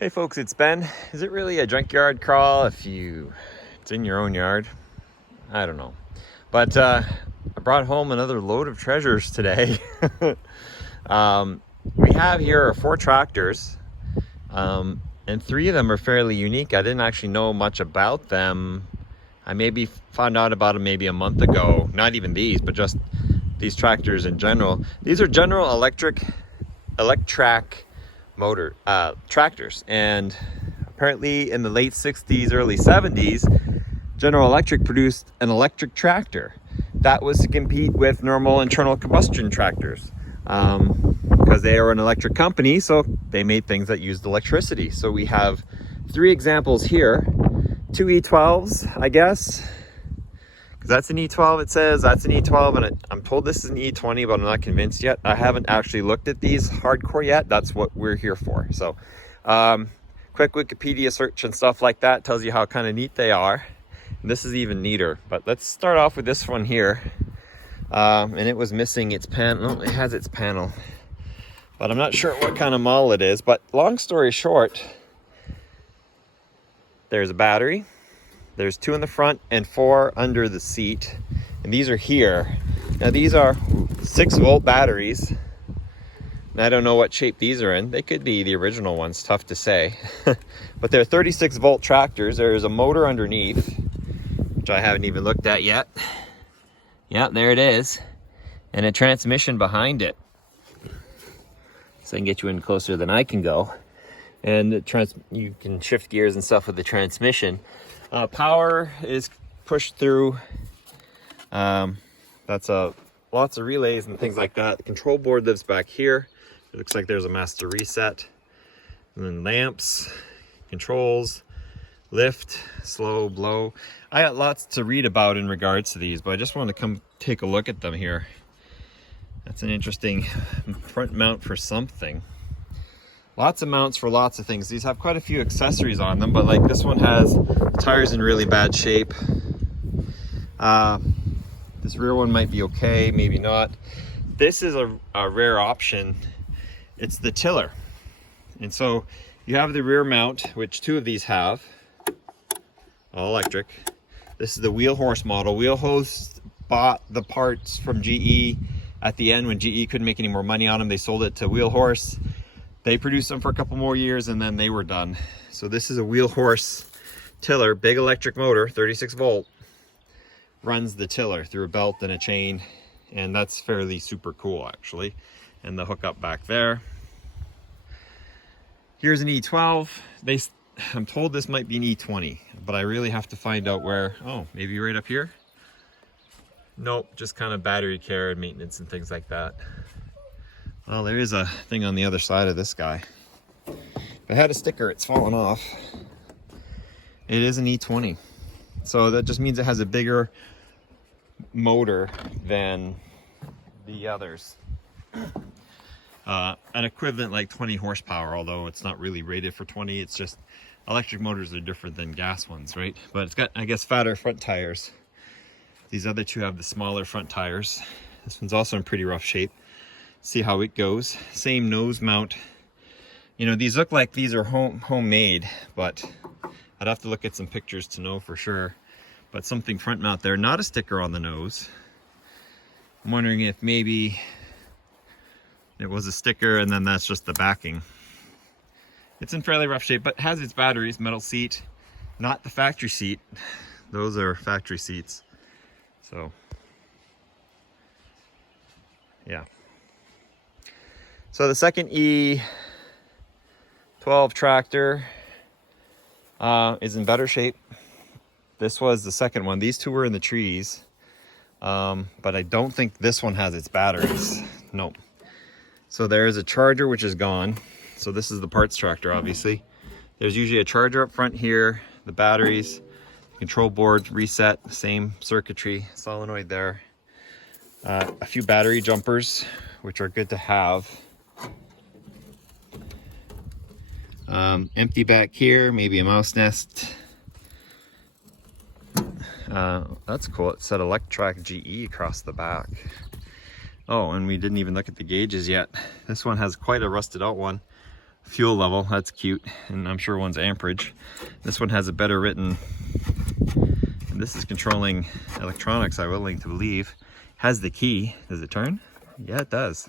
Hey folks, it's Ben. Is it really a junkyard crawl if it's in your own yard? I don't know. But I brought home another load of treasures today. We have here 4 tractors, and 3 of them are fairly unique. I didn't actually know much about them. I maybe found out about them maybe a month ago. Not even these, but just these tractors in general. These are General Electric Elec-Trak motor tractors, and apparently in the late 60s, early 70s, General Electric produced an electric tractor that was to compete with normal internal combustion tractors, because they are an electric company, so they made things that used electricity. So we have 3 examples here, 2 E12s, I guess, because that's an E12. It says that's an E12, and I'm told this is an E20, but I'm not convinced yet. I haven't actually looked at these hardcore yet. That's what we're here for. So quick Wikipedia search and stuff like that tells you how kind of neat they are. And this is even neater, but let's start off with this one here. And it was missing its panel. No, it has its panel, but I'm not sure what kind of model it is. But long story short, there's a battery. There's 2 in the front and 4 under the seat. And these are here. Now these are 6-volt batteries. And I don't know what shape these are in. They could be the original ones, tough to say. But they're 36-volt tractors. There's a motor underneath, which I haven't even looked at yet. Yeah, there it is. And a transmission behind it. So I can get you in closer than I can go. And you can shift gears and stuff with the transmission. Power is pushed through. That's lots of relays and things like that. The control board lives back here. It looks like there's a master reset. And then lamps, controls, lift, slow, blow. I got lots to read about in regards to these, but I just wanted to come take a look at them here. That's an interesting front mount for something. Lots of mounts for lots of things. These have quite a few accessories on them, but like this one has tires in really bad shape. This rear one might be okay, maybe not. This is a rare option. It's the tiller. And so you have the rear mount, which 2 of these have, all electric. This is the wheel horse model. Wheel horse bought the parts from GE at the end when GE couldn't make any more money on them. They sold it to wheel horse. They produced them for a couple more years and then they were done. So this is a wheel horse tiller, big electric motor, 36 volt, runs the tiller through a belt and a chain, and that's fairly super cool actually. And the hookup back there. Here's an E12. I'm told this might be an E20, but I really have to find out where. Oh, maybe right up here? Nope, just kind of battery care and maintenance and things like that. Well, there is a thing on the other side of this guy. If I had a sticker, it's fallen off. It is an E20. So that just means it has a bigger motor than the others. An equivalent like 20 horsepower, although it's not really rated for 20. It's just electric motors are different than gas ones, right? But it's got, I guess, fatter front tires. These other 2 have the smaller front tires. This one's also in pretty rough shape. See how it goes. Same nose mount. You know, these look like these are homemade, but I'd have to look at some pictures to know for sure. But something front mount there, not a sticker on the nose. I'm wondering if maybe it was a sticker and then that's just the backing. It's in fairly rough shape, but has its batteries, metal seat, not the factory seat. Those are factory seats. So, yeah. So the second E12 tractor is in better shape. This was the second one. These 2 were in the trees, but I don't think this one has its batteries. Nope. So there is a charger which is gone. So this is the parts tractor, obviously. There's usually a charger up front here, the batteries, control board, reset, same circuitry, solenoid there. A few battery jumpers, which are good to have. Empty back here, maybe a mouse nest. That's cool. It said Electric GE across the back. Oh, and we didn't even look at the gauges yet. This one has quite a rusted out one. fuel level. That's cute, and I'm sure one's amperage. This one has a better written, and this is controlling electronics, I'm willing to believe. Has the key. Does it turn? Yeah, it does.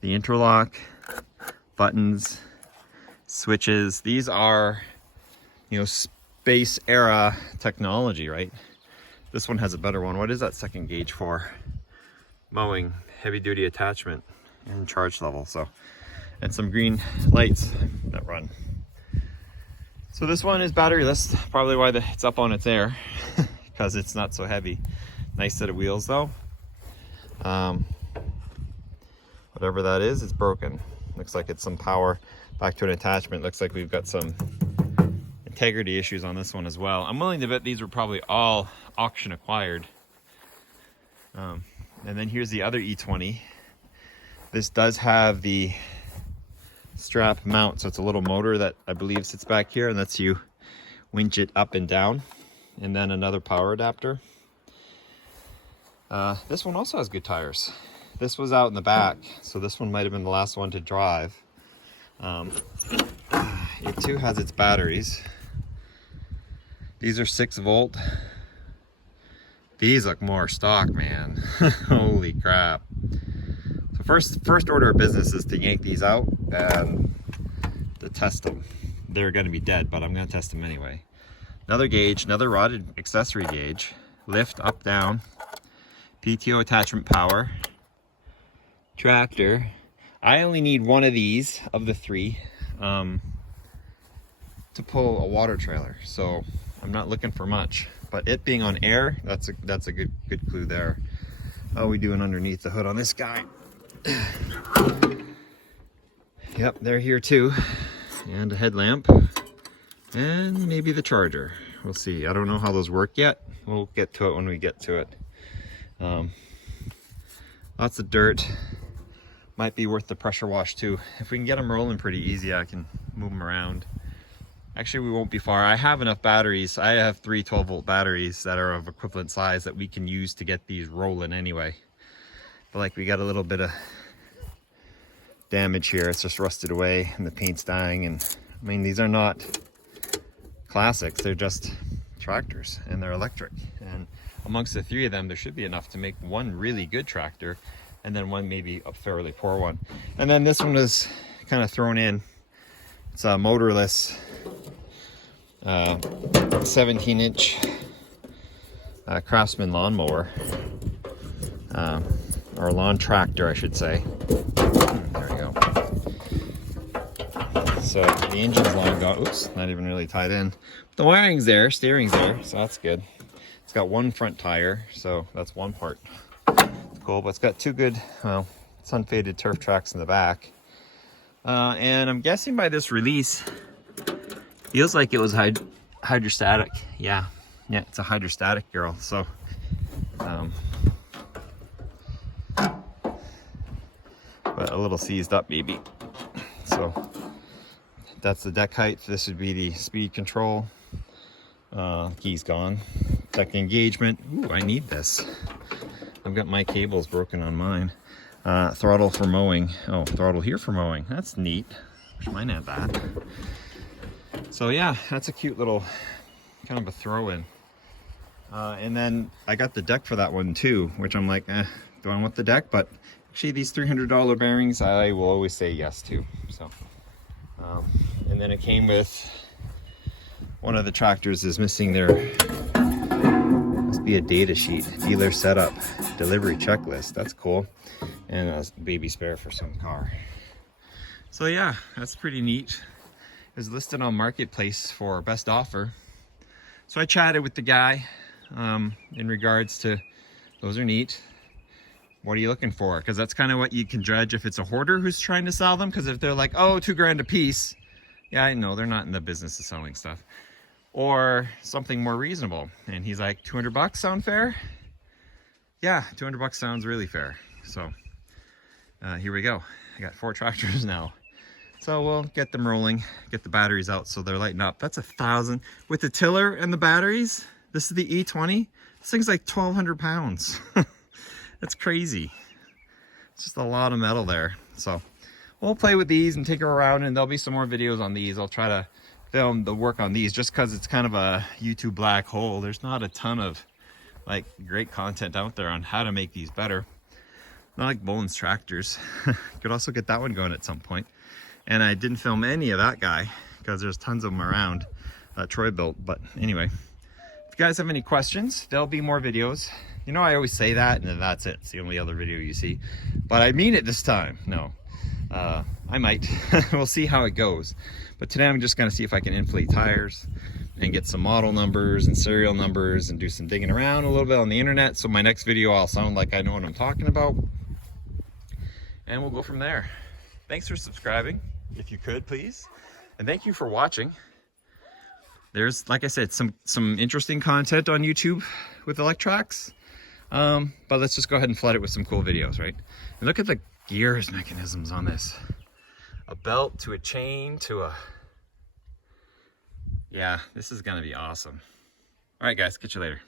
The interlock, buttons, switches. These are, you know, space era technology, right? This one has a better one. What is that second gauge for? Mowing, heavy duty attachment, and charge level. So, and some green lights that run. So this one is batteryless, probably why it's up on its air, because it's not so heavy. Nice set of wheels though. Whatever that is, it's broken. Looks like it's some power back to an attachment. Looks like we've got some integrity issues on this one as well. I'm willing to bet these were probably all auction acquired. And then here's the other E20. This does have the strap mount, so it's a little motor that I believe sits back here and lets you winch it up and down, and then another power adapter. This one also has good tires. This was out in the back, so this one might have been the last one to drive. It too has its batteries. These are 6 volt. These look more stock, man. Holy crap. So first order of business is to yank these out and to test them. They're going to be dead, but I'm going to test them anyway. Another gauge, another rotted accessory gauge. Lift, up, down. PTO attachment power. Tractor. I only need one of these, of the 3, to pull a water trailer. So I'm not looking for much. But it being on air, that's a good clue there. How are we doing underneath the hood on this guy? Yep, they're here too. And a headlamp. And maybe the charger. We'll see. I don't know how those work yet. We'll get to it when we get to it. Lots of dirt. Might be worth the pressure wash too. If we can get them rolling pretty easy, I can move them around. Actually, we won't be far. I have enough batteries. I have 3 12-volt batteries that are of equivalent size that we can use to get these rolling anyway. But like, we got a little bit of damage here. It's just rusted away and the paint's dying. And I mean, these are not classics. They're just tractors, and they're electric. And amongst the 3 of them, there should be enough to make one really good tractor, and then one maybe a fairly poor one. And then this one was kind of thrown in. It's a motorless 17-inch Craftsman lawnmower, or lawn tractor, I should say. There we go. So the engine's long gone. Oops, not even really tied in. The wiring's there, steering's there, so that's good. It's got 1 front tire, so that's one part. Cool, but it's got 2 good, well, it's unfaded turf tracks in the back. And I'm guessing by this release, feels like it was hydrostatic. Yeah, it's a hydrostatic girl. So, but a little seized up maybe. So that's the deck height. This would be the speed control. Key's gone. Deck engagement. Ooh, I need this. I've got my cables broken on mine. Throttle for mowing. Oh, throttle here for mowing. That's neat. Wish mine had that. So yeah, that's a cute little kind of a throw-in. And then I got the deck for that one too, which I'm like, do I want the deck? But actually these $300 bearings, I will always say yes to. So, and then it came with, one of the tractors is missing their, must be a data sheet, dealer setup, delivery checklist. That's cool. And a baby spare for some car. So yeah, that's pretty neat. It was listed on Marketplace for best offer. So I chatted with the guy in regards to, those are neat. What are you looking for? Because that's kind of what you can judge if it's a hoarder who's trying to sell them. Because if they're like, oh, $2 grand a piece. Yeah, I know, they're not in the business of selling stuff. Or something more reasonable. And he's like, 200 bucks sound fair? Yeah, 200 bucks sounds really fair. So here we go. I got 4 tractors now. So we'll get them rolling, get the batteries out so they're lighting up. That's $1,000 with the tiller and the batteries. This is the E20. This thing's like 1,200 pounds. That's crazy. It's just a lot of metal there. So we'll play with these and take her around, and there'll be some more videos on these. I'll try to film the work on these just because it's kind of a YouTube black hole. There's not a ton of like great content out there on how to make these better. Not like Bowen's tractors. Could also get that one going at some point. And I didn't film any of that guy because there's tons of them around that Troy built. But anyway, if you guys have any questions, there'll be more videos. You know, I always say that and then that's it. It's the only other video you see. But I mean it this time. No, I might. We'll see how it goes. But today I'm just gonna see if I can inflate tires and get some model numbers and serial numbers and do some digging around a little bit on the internet. So my next video, I'll sound like I know what I'm talking about. And we'll go from there. Thanks for subscribing, if you could, please. And thank you for watching. There's, like I said, some interesting content on YouTube with Electraks. But let's just go ahead and flood it with some cool videos, right? And look at the gears mechanisms on this. A belt to a chain to a... Yeah, this is gonna be awesome. All right, guys, catch you later.